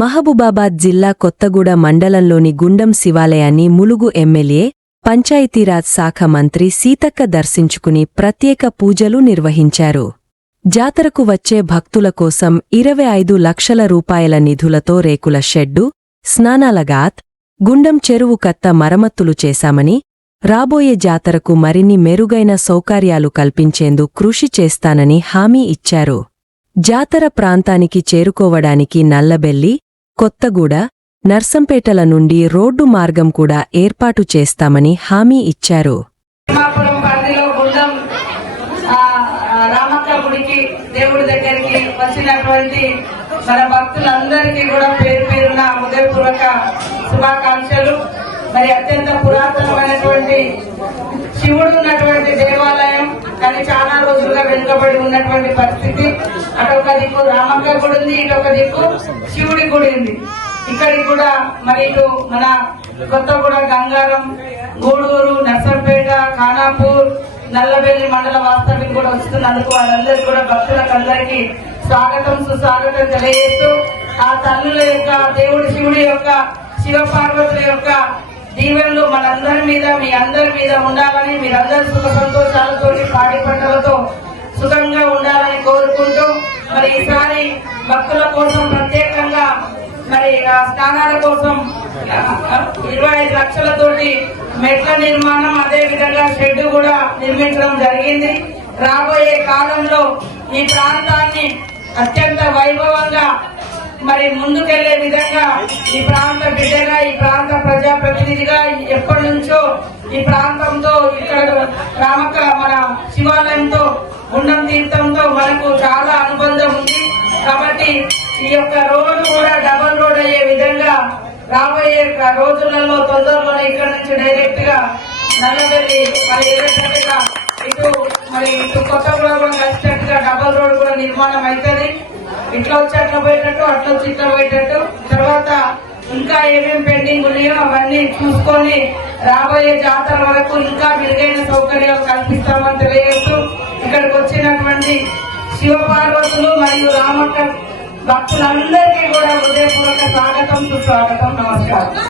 మహబూబాబాద్ జిల్లా కొత్తగూడ మండలంలోని గుండం శివాలయాన్ని ములుగు ఎమ్మెల్యే పంచాయతీరాజ్ శాఖ మంత్రి సీతక్క దర్శించుకుని ప్రత్యేక పూజలు నిర్వహించారు. జాతరకు వచ్చే భక్తుల కోసం ఇరవై ఐదు లక్షల రూపాయల నిధులతో రేకుల షెడ్డు స్నానాలగాత్ గుండం చెరువు కత్త మరమ్మతులు చేశామని రాబోయే జాతరకు మరిన్ని మెరుగైన సౌకర్యాలు కల్పించేందు కృషి చేస్తానని హామీ ఇచ్చారు. జాతర ప్రాంతానికి చేరుకోవడానికి నల్లబెల్లి కొత్తగూడ నర్సంపేటల నుండి రోడ్డు మార్గం కూడా ఏర్పాటు చేస్తామని హామీ ఇచ్చారు. దేవుడి దగ్గరికి వచ్చినటువంటి మన భక్తులందరికీ కూడా పేరు పేరున హృదయపూర్వక శుభాకాంక్షలు. మరి అత్యంత పురాతనమైనటువంటి శివుడు ఉన్నటువంటి దేవాలయం కానీ చాలా రోజులుగా వెనుకబడి ఉన్నటువంటి పరిస్థితి. అటొక దిక్కు రామక్క గుడి ఉంది ఇటొక దిక్కు శివుడి గుడి ఉంది. ఇక్కడికి కూడా మరి ఇటు మన కొత్తగూడ గంగారం గూడూరు నర్సంపేట ఖానాపూర్ నల్లబెల్లి మండల వాస్తవ్యం కూడా వస్తున్నందుకు వాళ్ళందరికీ కూడా భక్తులకు అందరికీ స్వాగతం సుస్వాగతం తెలియజేస్తూ ఆ తల్లుల యొక్క దేవుడి శివుడి యొక్క శివ పార్వతుల యొక్క దీవెనలు మనందరి మీద మీ అందరి మీద ఉండాలని మీరందరూ సుఖ సంతోషాలతో పాడి పంటలతో సుఖంగా ఉండాలని కోరుకుంటూ భక్తుల కోసం ప్రత్యేకంగా మరి ఆ స్నానాల కోసం ఇరవై ఐదు లక్షలతోటి మెట్ల నిర్మాణం అదే విధంగా షెడ్ కూడా నిర్మించడం జరిగింది. రాబోయే కాలంలో ఈ ప్రాంతాన్ని అత్యంత వైభవంగా మరి ముందుకెళ్ళే విధంగా ఈ ప్రాంత బిడ్డగా ఈ ప్రాంత ప్రజాప్రతినిధిగా ఎప్పటి నుంచో ఈ ప్రాంతంతో ఇక్కడ రామక మన శివాలయంతో గుండం తీర్థంతో మనకు చాలా ఈ యొక్క రోడ్డు కూడా డబల్ రోడ్ అయ్యే విధంగా రాబోయే రోజులలో తొందరలో ఇక్కడ నుంచి డైరెక్ట్గా నల్లబెల్లి మరి ఎర్రచంద్రిక ఇటు మరి ఇటు కొత్త కూడా కలిసినట్టుగా డబల్ రోడ్ కూడా నిర్మాణం అవుతుంది ఇట్లా వచ్చి అట్లా పోయేటట్టు అట్లా వచ్చి ఇట్లా పోయేటట్టు. తర్వాత ఇంకా ఏమేమి పెండింగ్ ఉన్నాయో అవన్నీ చూసుకొని రాబోయే జాతర వరకు ఇంకా మెరుగైన సౌకర్యాలు కల్పిస్తామని తెలియజేస్తూ ఇక్కడికి వచ్చినటువంటి శివపార్వతులు మరియు రామక్క భక్తులందరికీ కూడా హృదయపూర్వక స్వాగతం సుస్వాగతం నమస్కారం.